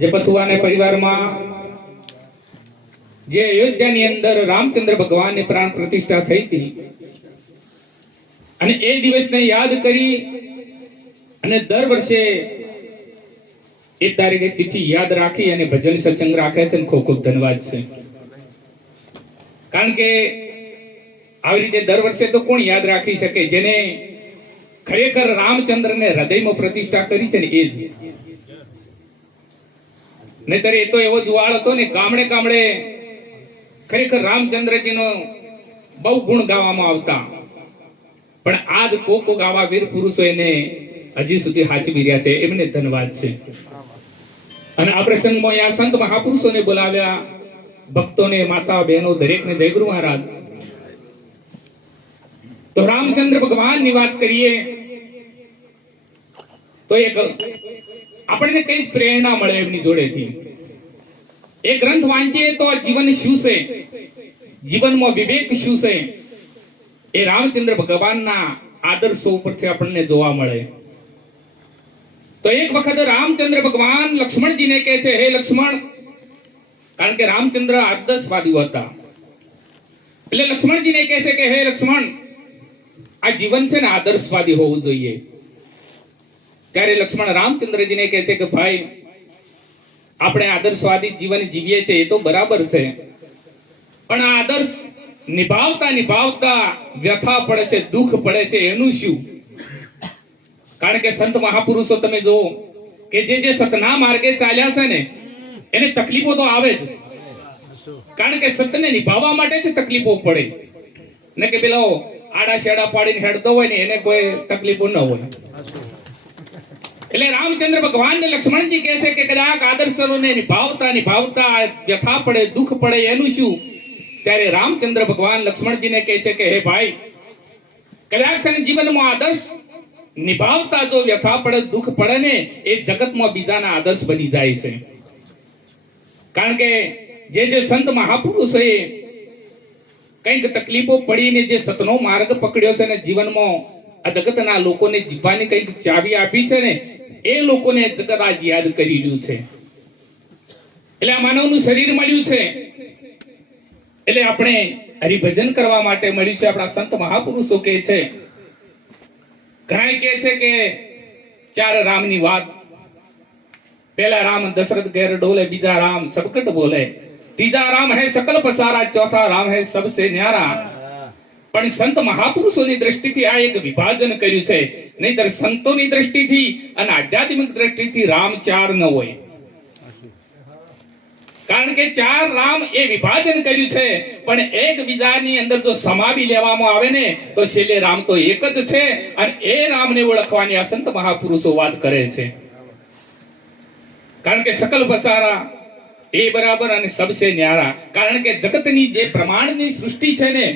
જે પથુવાને પરિવારમાં જે અયોધ્યાની અંદર રામચંદ્ર ભગવાનની પ્રાણ પ્રતિષ્ઠા થઈ હતી અને એ દિવસને યાદ કરી અને દર વર્ષે એ તારીખે તિથિ યાદ રાખી અને ભજન સત્સંગ રાખે છે. ખૂબ ખૂબ ધન્યવાદ છે. કારણ કે આવી રીતે દર વર્ષે તો કોણ યાદ રાખી શકે જેને ખરેખર રામચંદ્રને હૃદયમાં પ્રતિષ્ઠા કરી છે ને એ જ. નહીતર એ તો એવો જુવાળ હતો ને ગામડે ગામડે ખરેખર રામચંદ્રજીનો બહુ ગુણ ગાવામાં આવતા, પણ આજ કોક આવા વીર પુરુષો એને હજી સુધી હાચવી રહ્યા છે, એમને ધન્યવાદ છે. અને આ પ્રસંગમાં અહીંયા સંત મહાપુરુષોને બોલાવ્યા, ભક્તોને, માતા બહેનો દરેકને જય ગુરુ મહારાજ. તો રામચંદ્ર ભગવાનની વાત કરીએ તો એક આપણને કઈ પ્રેરણા મળે એમની જોડેથી. એ ગ્રંથ વાંચીએ તો જીવન શું છે, જીવનમાં વિવેક શું છે, એ રામચંદ્ર ભગવાનના આદર્શો ઉપરથી આપણને જોવા મળે. તો એક વખત રામચંદ્ર ભગવાન લક્ષ્મણજીને કહે છે, હે લક્ષ્મણ, કારણ કે રામચંદ્ર આદર્શવાદીઓ હતા, એટલે લક્ષ્મણજીને કહે છે કે હે લક્ષ્મણ, આ જીવન છે ને આદર્શવાદી હોવું જોઈએ. ત્યારે લક્ષ્મણ રામચંદ્રજીને કહે છે કે ભાઈ, આપણે આદર્શવાદી જીવન જીવીએ છીએ એ તો બરાબર છે, પણ આ આદર્શ નિભાવતા નિભાવતા વ્યથા પડે છે, દુઃખ પડે છે, એનું શું? કારણ કે સંત મહાપુરુષો તમે જો કે જે સતના માર્ગે ચાલ્યા છે ને એને તકલીફો તો આવે જ, કારણ કે સતને નિભાવવા માટે જ તકલીફો પડે ને કે પેલો આડા શેડા પાડીને હેડતો હોય ને એને કોઈ તકલીફો ન હોય. એટલે રામચંદ્ર ભગવાન ને લક્ષ્મણજી કહે છે કે કદાચ આદર્શોને નિભાવતા નિભાવતા વ્યથા પડે, દુઃખ પડે, એનું શું? ત્યારે રામચંદ્ર ભગવાન લક્ષ્મણજીને કહે છે કે હે ભાઈ, કદાચ જીવનમાં આદર્શ નિભાવતા જો વ્યથા પડે, દુઃખ પડે ને, એ જગતમાં બીજાના આદર્શ બની જાય છે. કારણ કે જે સંત મહાપુરુષોએ કંઈક તકલીફો પડીને જે સતનો માર્ગ પકડ્યો છે ને જીવનમાં આ જગતના લોકોને જીવવાની કંઈક ચાવી આપી છે ને, એ લોકોને જગત આજ યાદ કરી રહ્યું છે. એટલે આ માનવનું શરીર મળ્યું છે, એટલે આપણે હરિભજન કરવા માટે મળ્યું છે. આપણા સંત મહાપુરુષો કહે છે, ઘણા કહે છે કે 4 રામની વાત. પહેલા રામ દશરથ ઘેર ડોલે, બીજા રામ સબકટ બોલે, तीजा राम है सकल पसारा, चौथा राम है सबसे न्यारा. પણ સંત મહાપુરુષોની દ્રષ્ટિથી આ એક વિભાજન કર્યું છે, નહીંતર સંતોની દ્રષ્ટિથી અને આધ્યાત્મિક દ્રષ્ટિથી રામ 4 ન હોય. કારણ કે 4 રામ એ વિભાજન કર્યું છે, પણ એકબીજાની અંદર જો સમાવી લેવામાં આવે ને તો છેલ્લે રામ તો એક જ છે. અને એ રામને ઓળખવાની આ સંત મહાપુરુષો વાત કરે છે. કારણ કે સકલ પસારા એ બરાબર અને સબસે ન્યારા, કારણ કે જગતની જે પ્રમાણની સૃષ્ટિ છે ને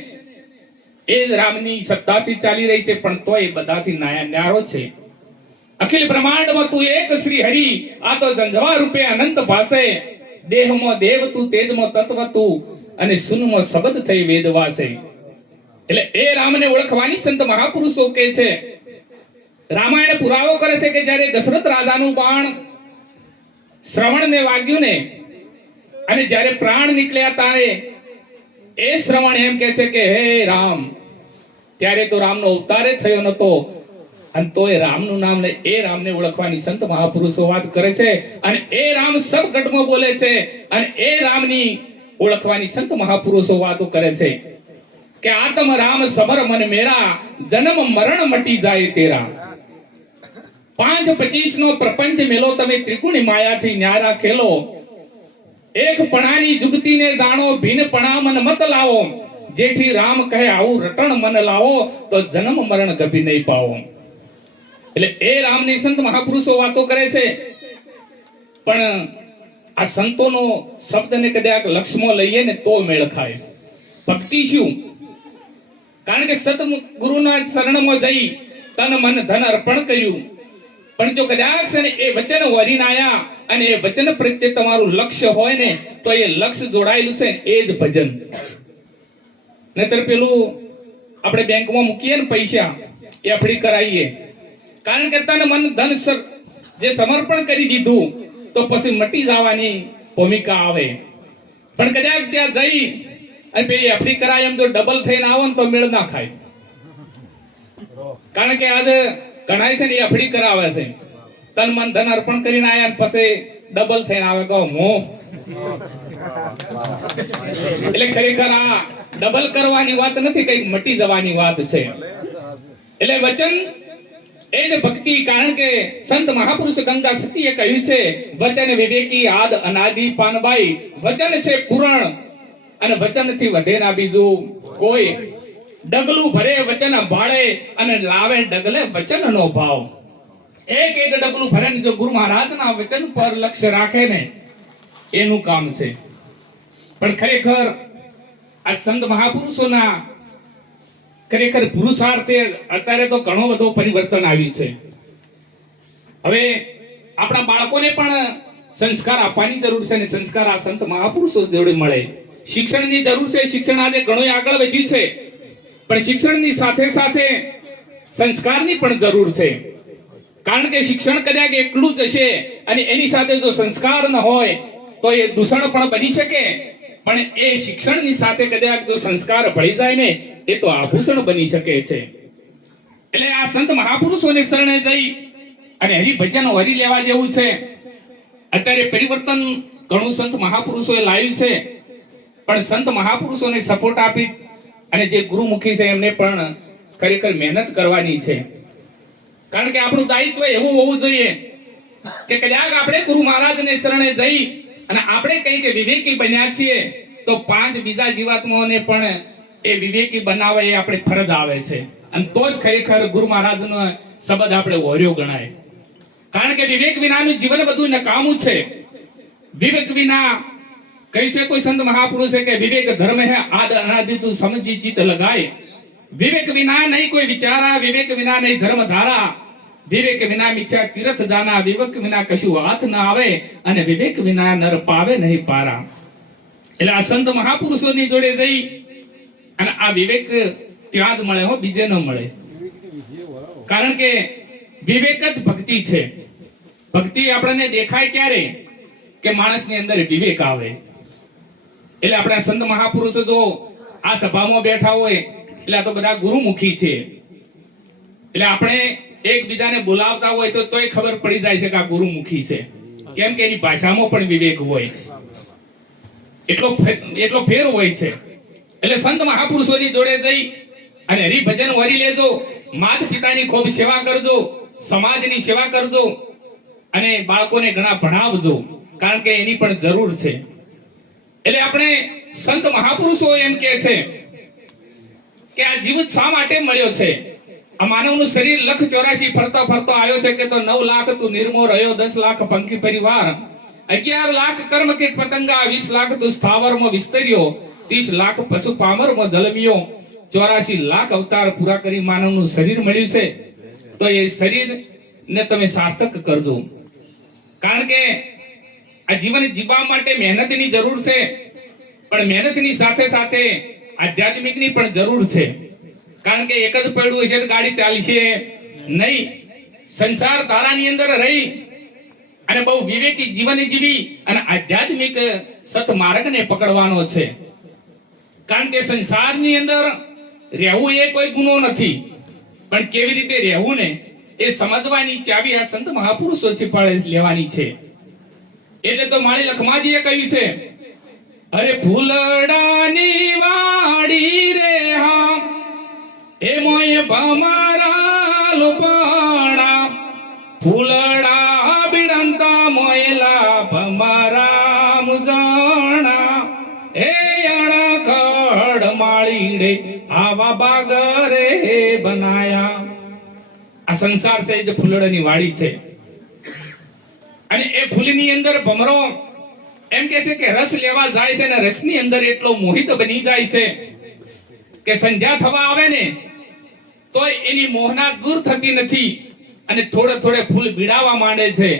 એ રામની સત્તાથી ચાલી રહી છે, પણ તોય બધાથી ન્યારો છે. અખિલ બ્રહ્માંડમાં તું એક શ્રી હરિ, આ તો જંજવા રૂપે અનંત ભાષે, દેહમાં દેવ તું, તેજમાં તત્વ તું, અને સુનમાં શબ્દ થઈ વેદવાસે. એટલે એ રામને ઓળખવાની સંત મહાપુરુષો કહે છે. રામાયણ પુરાવો કરે છે કે જ્યારે દશરથ રાજાનું બાણ શ્રવણને વાગ્યું ને અને જ્યારે પ્રાણ નીકળ્યા તારે એ શ્રવણ એમ કહે છે કે હે રામ, ત્યારે તો રામનો અવતારે થયો નતો, અને તો એ રામનું નામ લે. એ રામને ઓળખવાની સંત મહાપુરુષો વાત કરે છે. અને એ રામ સબ ઘટમાં બોલે છે, અને એ રામની ઓળખવાની સંત મહાપુરુષો વાતો કરે છે કે આત્મ રામ સમર મન મેરા, જન્મ મરણ મટી જાય તેરા. 5-25 નો પ્રપંચ મેલો, તમે ત્રિગુણી માયાથી ન્યારા ખેલો. એક પણાની જુગતીને જાણો, ભિન્ન પણા મન મત લાવો. જેઠી રામ કહે આવું રટણ મન લાવો, તો જન્મ મરણ ગભી નહીં પાવો. એટલે એ રામની સંત મહાપુરુષો વાતો કરે છે. પણ આ સંતોનો શબ્દને કદાચ લક્ષ્યમાં લઈએ ને તો મેળ ખાય. ભક્તિ શું? કારણ કે સતગુરુના શરણમાં જઈ તન મન ધન અર્પણ કર્યું, પણ જો કદાચ એ વચન વરીને આયા અને એ વચન પ્રત્યે તમારું લક્ષ્ય હોય ને તો એ લક્ષ્ય જોડાયેલું છે, એ જ ભજન. નહીતર પેલું આપણે બેંકમાં મૂકીએ ને પૈસા, એ આપણી કરાવીએ. કારણ કે તન મન ધન જે સમર્પણ કરી દીધું તો પછી મટી જવાની ભૂમિકા આવે. પણ કદાચ ત્યાં જઈ અને પેલી એફડી કરાય એમ જો ડબલ થઈને આવો ને તો મેળ ના ખાય. કારણ કે આજે ઘણા છે ને એફડી કરાવે છે, તન મન ધન અર્પણ કરીને આયા ને પછી ડબલ થઈને આવે કહો મોહ. એટલે ખરેખર આ ડબલ કરવાની વાત નથી, કઈક મટી જવાની વાત છે. એટલે વચન એ જ ભક્તિ. કારણ કે સંત મહાપુરુષ ગંગા સતીએ કહ્યું છે, વચન વિવેકી આદ અનાદિ પાનબાઈ. વચન છે પૂરણ અને વચન થી વધે ના બીજું કોઈ. ડગલું ભરે વચન ભાળે અને લાવે ડગલે વચન નો ભાવ. એક એક ડગલું ભરે ને જો ગુરુ મહારાજના વચન પર લક્ષ્ય રાખે ને એનું કામ છે. પણ ખરેખર આ સંત મહાપુરુષોના ખરેખર પુરુષાર્થે અત્યારે તો ઘણો બધો પરિવર્તન આવ્યું છે. હવે આપણા બાળકોને પણ સંસ્કાર આપવાની જરૂર છે અને સંસ્કાર આ સંત મહાપુરુષો જોડે મળે. શિક્ષણની જરૂર છે. શિક્ષણ આજે ઘણું આગળ વધ્યું છે, પણ શિક્ષણની સાથે સાથે સંસ્કારની પણ જરૂર છે. કારણ કે શિક્ષણ કદાચ એકલું જ હશે અને એની સાથે જો સંસ્કાર ન હોય તો એ દૂષણ પણ બની શકે. પણ એ શિક્ષણની સાથે કદાચ જો સંસ્કાર ભળી જાય ને એ તો આભૂષણ બની શકે છે. એટલે આ સંત મહાપુરુષોને શરણે જઈ અને હરિભજન હરી લેવા જેવું છે. અત્યારે પરિવર્તન ઘણું સંત મહાપુરુષોએ લાવ્યું છે, પણ સંત મહાપુરુષોને સપોર્ટ આપી અને જે ગુરુમુખી છે એમને પણ ખરેખર મહેનત કરવાની છે. કારણ કે આપણું દાયિત્વ એવું હોવું જોઈએ કે કદાચ આપણે ગુરુ મહારાજને શરણે જઈ અને આપણે કંઈક વિવેકી બન્યા છીએ તો 5 બીજા જીવાત્માઓને પણ એ વિવેકી બનાવવા એ આપણે ફરજ આવે છે. અને તો જ ખરેખર ગુરુ મહારાજનો શબ્દ આપણે ઓર્યો ગણાય. કારણ કે વિવેક વિનાનું જીવન બધું નકામું છે. વિવેક વિના કહ્યું છે કોઈ સંત મહાપુરુષે કે વિવેક ધર્મ હે આદ અનાદિ તું સમજી ચિત્ત લગાય. વિવેક વિના નહીં કોઈ વિચારા, વિવેક વિના નહીં ધર્મ ધારા, વિવેક વિના મિથ્યા તીર્થ જાના, વિવેક વિના કશું હાથ ના આવે અને વિવેક વિના નર પાવે નહીં પારા. એટલે આ સંત મહાપુરુષોની જોડે જઈ અને આ વિવેક ત્યાં જ મળે હો, બીજે ન મળે. કારણ કે વિવેક જ ભક્તિ છે. ભક્તિ આપણને દેખાય ક્યારે કે માણસની અંદર વિવેક આવે. એટલે આપણા સંત મહાપુરુષો જો આ સભામાં બેઠા હોય એટલે આ તો બધા ગુરુમુખી છે. એટલે આપણે એકબીજાને બોલાવતા હોય છે તોય ખબર પડી જાય છે કે આ ગુરુમુખી છે. કેમ કે એની ભાષામાં પણ વિવેક હોય, એટલો ફેર હોય છે. એટલે સંત મહાપુરુષોની જોડે જઈ અને હરિભજન વરી લેજો, માત પિતાની ખૂબ સેવા કરજો, સમાજની સેવા કરજો અને બાળકોને ઘણા ભણાવજો, કારણ કે એની પણ જરૂર છે. એટલે આપણે સંત મહાપુરુષો એમ કહે છે કે આ જીવ શા માટે મળ્યો છે? આ માનવનું શરીર 184 ફરતો ફરતો આવ્યો છે કે તો 9 લાખ તું નિર્મો રહ્યો, 10 લાખ પંખી પરિવાર, 11 લાખ કર્મ કીટ પતંગા, 20 લાખ તું સ્થાવરમાં વિસ્તર્યો, 30 લાખ પશુ પામરમાં જલમ્યો, 84 લાખ અવતાર પૂરા કરી માનવનું શરીર મળ્યું છે. તો એ શરીરને તમે સાર્થક કરજો. કારણ કે આ જીવન જીવવા માટે મહેનતની જરૂર છે, પણ મહેનતની સાથે સાથે આધ્યાત્મિકની પણ જરૂર છે. કારણ કે એક જ પડ્યું હશે તો ગાડી ચાલશે નહીં. સંસાર ધારાની અંદર રહી અને બહુ વિવેકી જીવન જીવી અને આધ્યાત્મિક સતમાર્ગને પકડવાનો છે. કારણ કે સંસારની અંદર રહેવું એ કોઈ ગુનો નથી, પણ કેવી રીતે રહેવું ને એ સમજવાની ચાવી આ સંત મહાપુરુષો છે લેવાની છે. એટલે તો માળી લખમાજીએ કહ્યું છે, અરે ફૂલડાની વાડી રે હા એ મોય ભમારા લોપાડા, ફૂલડા બિડંતા મોયલા ભમારા મુજાણા, એ અણખડ માળીડે આવા બાગરે બનાયા. આ સંસાર છે જે ફૂલડાની વાડી છે. અને એ ફૂલની અંદર ભમરો એમ કે છે કે રસ લેવા જાય છે અને રસની અંદર એટલો મોહિત બની જાય છે કે સંધ્યા થવા આવે ને તો એની મોહના દૂર થતી નથી અને થોડે થોડે ફૂલ બીડાવા માંડે છે.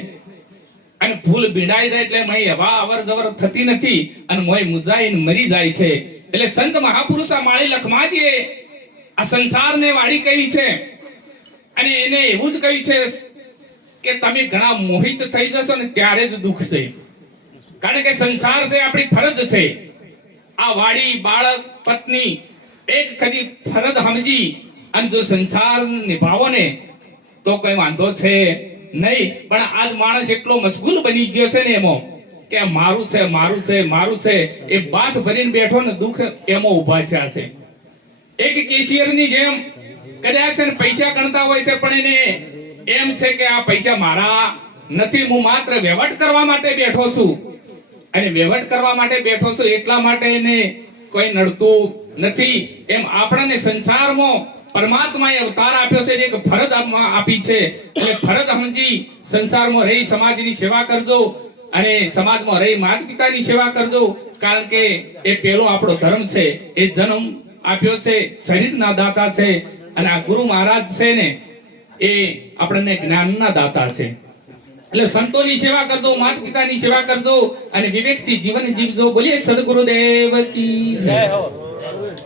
અને ફૂલ બીડાઈ જાય એટલે મય હવા અવર જવર થતી નથી અને મોય મુજાઈને મરી જાય છે. એટલે સંત મહાપુરુષ માળી લખમાજીએ આ સંસારને વાડી કહી છે અને એને એવું જ કહ્યું છે કે તમે ઘણા મોહિત થઈ જશો ને ત્યારે જ દુઃખ છે. કારણ કે સંસાર છે આપણી ફરજ છે. આ વાડી બાળક પત્ની એક કદી ફરજ સમજી અને જો સંસાર નિભાવો ને તો કોઈ વાંધો છે નહીં. પણ આજ માણસ એટલો મશગુલ બની ગયો છે ને એમાં કે મારું છે મારું છે મારું છે, એ બાથ ભરીને બેઠો ને દુઃખ એમાં ઉભા થયા છે. એક કેશિયરની જેમ કદાચ છે ને પૈસા ગણતા હોય છે, પણ એને એમ છે કે આ પૈસા મારા નથી, હું માત્ર વહીવટ કરવા માટે બેઠો છું. અને વહીવટ કરવા માટે બેઠો છું એટલા માટે એને કોઈ નડતું નથી. એમ આપણને સંસારમાં પરમાત્માએ અવતાર આપ્યો છે, એક ફરજ આપી છે. એટલે ફરજ સમજી સંસારમાં રહી સમાજની સેવા કરજો અને સમાજમાં રહી માતા પિતાની સેવા કરજો. કારણ કે એ પેલો આપણો ધર્મ છે. એ જન્મ આપ્યો છે, શરીરના દાતા છે. અને આ ગુરુ મહારાજ છે ને એ આપણને જ્ઞાનના દાતા છે. એટલે સંતોની સેવા કરજો, માતા પિતાની સેવા કરજો અને વિવેકથી જીવન જીવજો. બોલીએ સદગુરુદેવ કી જય.